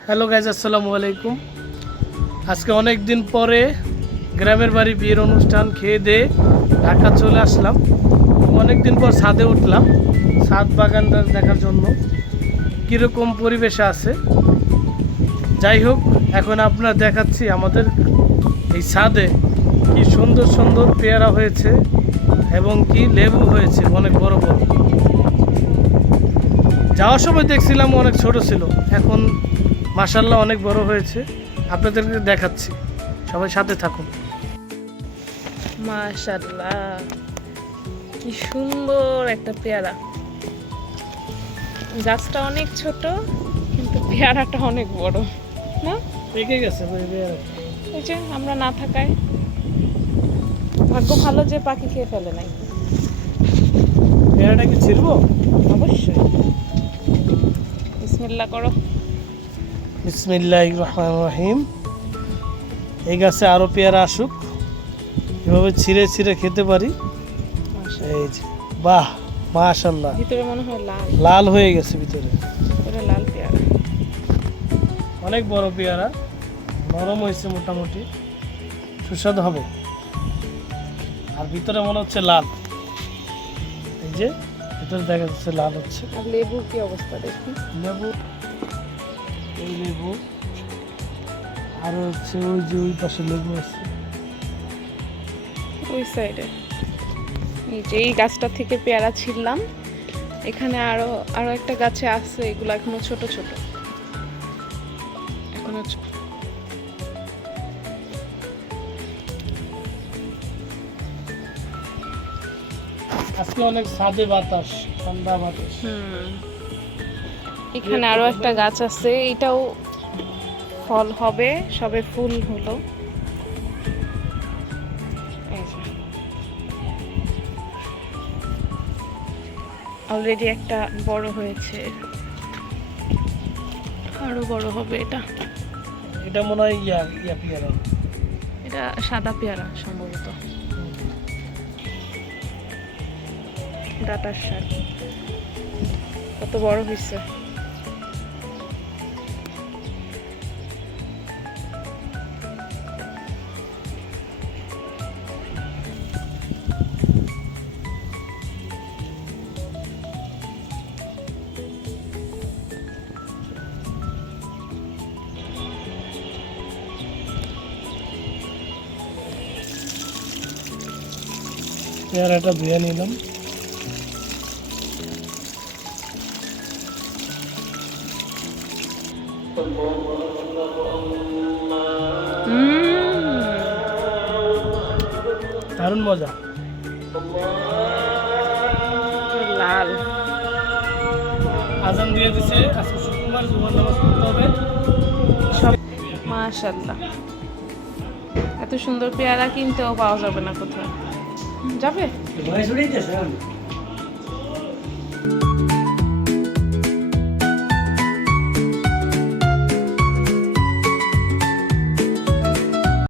Hello guys, আসসালামু আলাইকুম। আজকে অনেক দিন পরে গ্রামের বাড়ি বিয়ের অনুষ্ঠান খেয়ে দিয়ে ঢাকা চলে আসলাম। অনেক দিন পর ছাদে উঠলাম ছাদ বাগানটা দেখার জন্য কীরকম পরিবেশে আছে। যাই হোক, এখন আপনারা দেখাচ্ছি আমাদের এই ছাদে কি সুন্দর সুন্দর পেয়ারা হয়েছে এবং কি লেবু হয়েছে অনেক বড় বড়। যাওয়ার সময় দেখছিলাম অনেক ছোট ছিল, এখন মাশাআল্লাহ অনেক বড় হয়েছে। আপনাদেরকে দেখাচ্ছি, সবাই সাথে থাকুন। মাশাআল্লাহ, কি সুন্দর একটা পেয়ারা। গাছটা অনেক ছোট কিন্তু পেয়ারাটা অনেক বড় না? পেকে গেছে পেয়ারা। এই যে আমরা না থাকায় ভাগ্য ভালো যে পাখি খেয়ে ফেলে নাই। পেয়ারাটা কি ছিড়বো? অবশ্যই। বিসমিল্লাহ করো। বিসমিল্লাহির রহমানির রহিম। এই গাছে আরো পেয়ারা আসুক, এভাবে ছিঁড়ে ছিঁড়ে খেতে পারি। এই যে বাহ, মাশাআল্লাহ, ভিতরে মনে হয় লাল লাল হয়ে গেছে ভিতরে। পুরো লাল পেয়ারা। অনেক বড় পেয়ারা, নরম হয়েছে, মোটামুটি সুস্বাদু হবে। আর ভিতরে মনে হচ্ছে লাল, এই যে ভিতরে দেখা যাচ্ছে লাল হচ্ছে। আর লেবুর কি অবস্থা দেখি। লেবু, এই লেবু, আর হচ্ছে ওই যে ওই পাশে লেবু আছে ওই সাইডে। এই যে এই গাছটা থেকে পেয়ারা ছিললাম। এখানে আরো আরো একটা গাছে আছে, এগুলো এখনো ছোট ছোট, এখনো আজকে অনেক ছাদে বাতাস, ঠান্ডা বাতাস। এখানে আরো একটা গাছ আছে, এটাও ফল হবে, সবে ফুল হলো। অলরেডি একটা বড় হয়েছে, আরো বড় হবে। এটা এটা মনে হয় ইয়া ইয়া পেয়ারা। এটা সাদা পেয়ারা সম্ভবত, ডাটার শাক। কত বড় হয়েছে। পেয়ারাটা ধুয়ে নিলাম। দারুণ মজা। লাল। আজান দিয়ে দিছে, আজকে শুক্রবার, জুমার নামাজ পড়তে হবে। মাশাআল্লাহ, এত সুন্দর পেয়ারা কিনতেও পাওয়া যাবে না কোথাও। যাবে?